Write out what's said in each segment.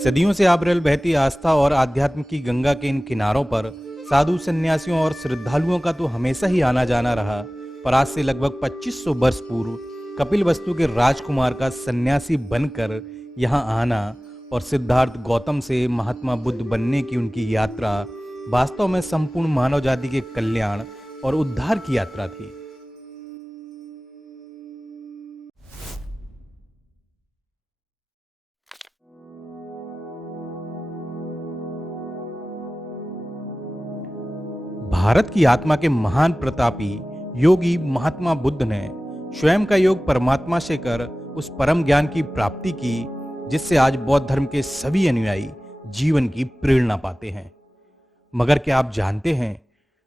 सदियों से आबरल बहती आस्था और आध्यात्म की गंगा के इन किनारों पर साधु संन्यासियों और श्रद्धालुओं का तो हमेशा ही आना जाना रहा। पर आज से लगभग 2500 वर्ष पूर्व कपिलवस्तु के राजकुमार का सन्यासी बनकर यहाँ आना और सिद्धार्थ गौतम से महात्मा बुद्ध बनने की उनकी यात्रा वास्तव में संपूर्ण मानव जाति के कल्याण और उद्धार की यात्रा थी। भारत की आत्मा के महान प्रतापी योगी महात्मा बुद्ध ने स्वयं का योग परमात्मा से कर उस परम ज्ञान की प्राप्ति की जिससे आज बौद्ध धर्म के सभी अनुयायी जीवन की प्रेरणा पाते हैं। मगर क्या आप जानते हैं,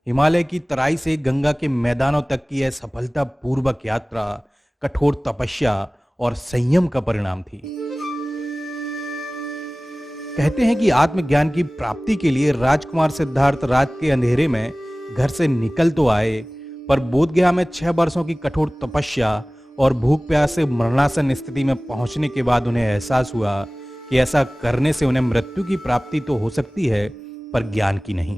हिमालय की तराई से गंगा के मैदानों तक की यह सफलता पूर्वक यात्रा कठोर तपस्या और संयम का परिणाम थी। कहते हैं कि आत्मज्ञान की प्राप्ति के लिए राजकुमार सिद्धार्थ रात के अंधेरे में घर से निकल तो आए, पर बोधगया में 6 वर्षों की कठोर तपस्या और भूख प्यास से मरणासन स्थिति में पहुंचने के बाद उन्हें एहसास हुआ कि ऐसा करने से उन्हें मृत्यु की प्राप्ति तो हो सकती है, पर ज्ञान की नहीं।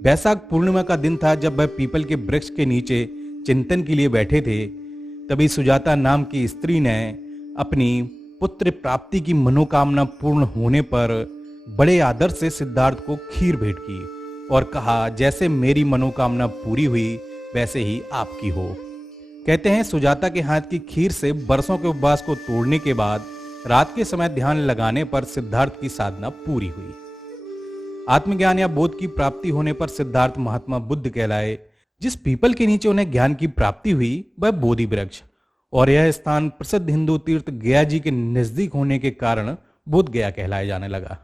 वैशाख पूर्णिमा का दिन था जब वह पीपल के वृक्ष के नीचे चिंतन के लिए बैठे थे। तभी सुजाता नाम की स्त्री ने अपनी पुत्र प्राप्ति की मनोकामना पूर्ण होने पर बड़े आदर से सिद्धार्थ को खीर भेंट की और कहा, जैसे मेरी मनोकामना पूरी हुई वैसे ही आपकी हो। कहते हैं सुजाता के हाथ की खीर से बरसों के उपवास को तोड़ने के बाद रात के समय ध्यान लगाने पर सिद्धार्थ की साधना पूरी हुई। आत्मज्ञान या बोध की प्राप्ति होने पर सिद्धार्थ महात्मा बुद्ध कहलाए। जिस पीपल के नीचे उन्हें ज्ञान की प्राप्ति हुई वह बोधि वृक्ष, और यह स्थान प्रसिद्ध हिंदू तीर्थ गया जी के नजदीक होने के कारण बोध गया कहलाया जाने लगा।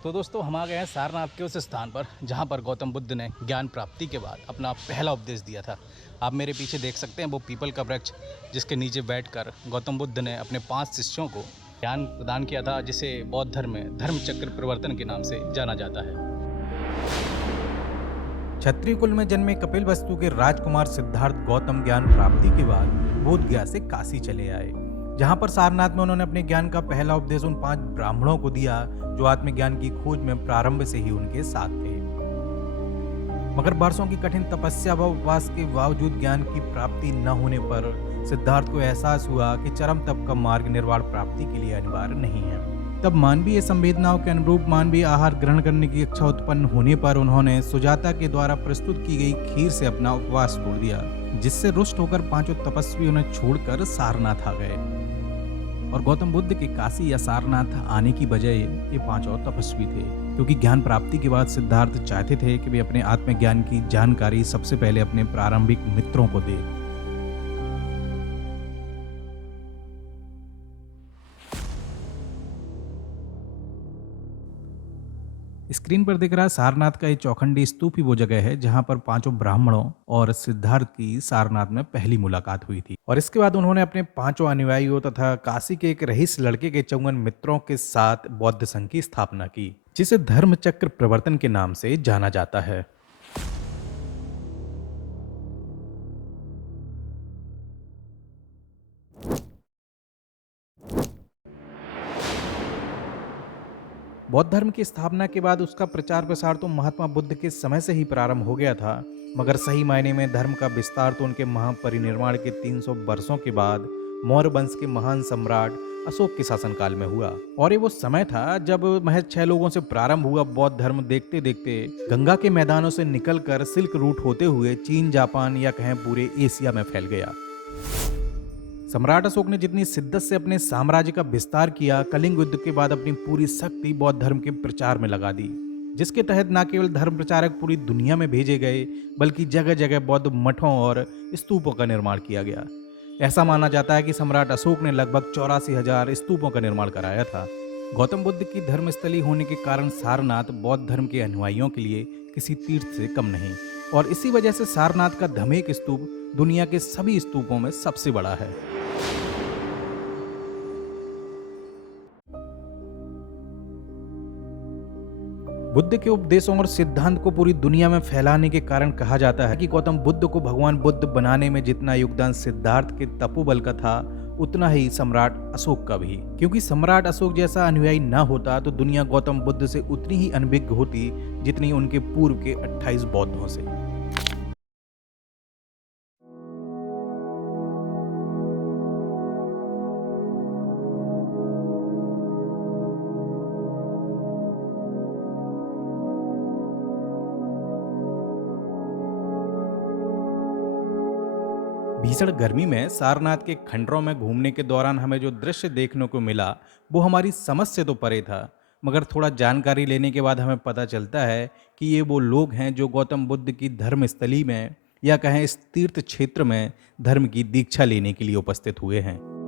तो दोस्तों, हम आ गए हैं सारनाथ के उस स्थान पर जहां पर गौतम बुद्ध ने ज्ञान प्राप्ति के बाद अपना पहला उपदेश दिया था। आप मेरे पीछे देख सकते हैं वो पीपल का वृक्ष, जिसके नीचे बैठकर गौतम बुद्ध ने अपने 5 शिष्यों को ज्ञान प्रदान किया था, जिसे बौद्ध धर्म में धर्म चक्र प्रवर्तन के नाम से जाना जाता है। क्षत्रिय कुल में जन्मे कपिलवस्तु के राजकुमार सिद्धार्थ गौतम ज्ञान प्राप्ति के बाद बोधगया से काशी चले आए, जहां पर सारनाथ में उन्होंने अपने ज्ञान का पहला उपदेश उन 5 ब्राह्मणों को दिया जो आत्मज्ञान की खोज में प्रारंभ से ही उनके साथ थे। मगर वर्षों की कठिन तपस्या व उपवास के बावजूद ज्ञान की प्राप्ति न होने पर सिद्धार्थ को एहसास हुआ कि चरम तप का मार्ग निर्वाण प्राप्ति के लिए अनिवार्य नहीं है। तब मानवीय संवेदनाओं के अनुरूप मानवीय आहार ग्रहण करने की इच्छा उत्पन्न होने पर उन्होंने सुजाता के द्वारा प्रस्तुत की गई खीर से अपना उपवास तोड़ दिया, जिससे रुष्ट होकर 5 तपस्वी उन्हें छोड़कर सारनाथ आ गए। और गौतम बुद्ध के काशी या सारनाथ आने की बजाय ये 5 और तपस्वी थे, क्योंकि ज्ञान प्राप्ति के बाद सिद्धार्थ चाहते थे कि वे अपने आत्मज्ञान की जानकारी सबसे पहले अपने प्रारंभिक मित्रों को दें। स्क्रीन पर दिख रहा सारनाथ का ये चौखंडी स्तूप ही वो जगह है जहां पर 5 ब्राह्मणों और सिद्धार्थ की सारनाथ में पहली मुलाकात हुई थी। और इसके बाद उन्होंने अपने 5 अनुयायियों तथा काशी के एक रईस लड़के के 54 मित्रों के साथ बौद्ध संघ की स्थापना की, जिसे धर्म चक्र प्रवर्तन के नाम से जाना जाता है। बौद्ध धर्म की स्थापना के बाद उसका प्रचार प्रसार तो महात्मा बुद्ध के समय से ही प्रारंभ हो गया था, मगर सही मायने में धर्म का विस्तार तो उनके महापरिनिर्वाण के 300 वर्षों के बाद मौर्य वंश के महान सम्राट अशोक के शासनकाल में हुआ। और ये वो समय था जब महज 6 लोगों से प्रारंभ हुआ बौद्ध धर्म देखते देखते गंगा के मैदानों से निकलकर सिल्क रूट होते हुए चीन, जापान या कहें पूरे एशिया में फैल गया। सम्राट अशोक ने जितनी शिद्दत से अपने साम्राज्य का विस्तार किया, कलिंग युद्ध के बाद अपनी पूरी शक्ति बौद्ध धर्म के प्रचार में लगा दी, जिसके तहत न केवल धर्म प्रचारक पूरी दुनिया में भेजे गए, बल्कि जगह जगह बौद्ध मठों और स्तूपों का निर्माण किया गया। ऐसा माना जाता है कि सम्राट अशोक ने लगभग 84,000 स्तूपों का निर्माण कराया था। गौतम बुद्ध की धर्मस्थली होने के कारण सारनाथ बौद्ध धर्म के अनुयायियों के लिए किसी तीर्थ से कम नहीं, और इसी वजह से सारनाथ का धमेक स्तूप दुनिया के सभी स्तूपों में सबसे बड़ा है। बुद्ध के उपदेशों और सिद्धांत को पूरी दुनिया में फैलाने के कारण कहा जाता है कि गौतम बुद्ध को भगवान बुद्ध बनाने में जितना योगदान सिद्धार्थ के तपोबल का था, उतना ही सम्राट अशोक का भी। क्योंकि सम्राट अशोक जैसा अनुयायी न होता तो दुनिया गौतम बुद्ध से उतनी ही अनभिज्ञ होती जितनी उनके पूर्व के 28 बौद्धों से। भीषण गर्मी में सारनाथ के खंडरों में घूमने के दौरान हमें जो दृश्य देखने को मिला, वो हमारी समझ से तो परे था। मगर थोड़ा जानकारी लेने के बाद हमें पता चलता है कि ये वो लोग हैं जो गौतम बुद्ध की धर्मस्थली में, या कहें इस तीर्थ क्षेत्र में, धर्म की दीक्षा लेने के लिए उपस्थित हुए हैं।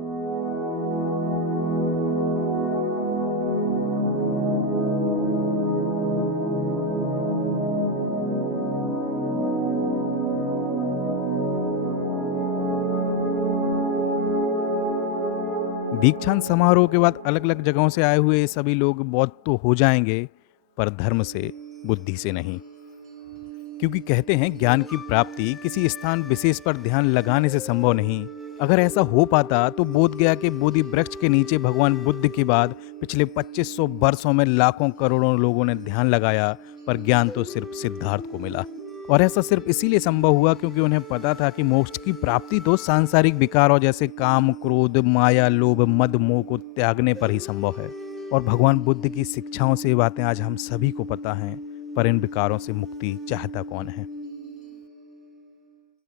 दीक्षांत समारोह के बाद अलग अलग जगहों से आए हुए ये सभी लोग बौद्ध तो हो जाएंगे, पर धर्म से, बुद्धि से नहीं। क्योंकि कहते हैं ज्ञान की प्राप्ति किसी स्थान विशेष पर ध्यान लगाने से संभव नहीं। अगर ऐसा हो पाता तो बोध गया के बोधि वृक्ष के नीचे भगवान बुद्ध के बाद पिछले 2500 वर्षों में लाखों करोड़ों लोगों ने ध्यान लगाया, पर ज्ञान तो सिर्फ सिद्धार्थ को मिला। और ऐसा सिर्फ इसीलिए संभव हुआ क्योंकि उन्हें पता था कि मोक्ष की प्राप्ति तो सांसारिक विकारों जैसे काम, क्रोध, माया, लोभ, मद, मोह को त्यागने पर ही संभव है। और भगवान बुद्ध की शिक्षाओं से ये बातें आज हम सभी को पता हैं, पर इन विकारों से मुक्ति चाहता कौन है?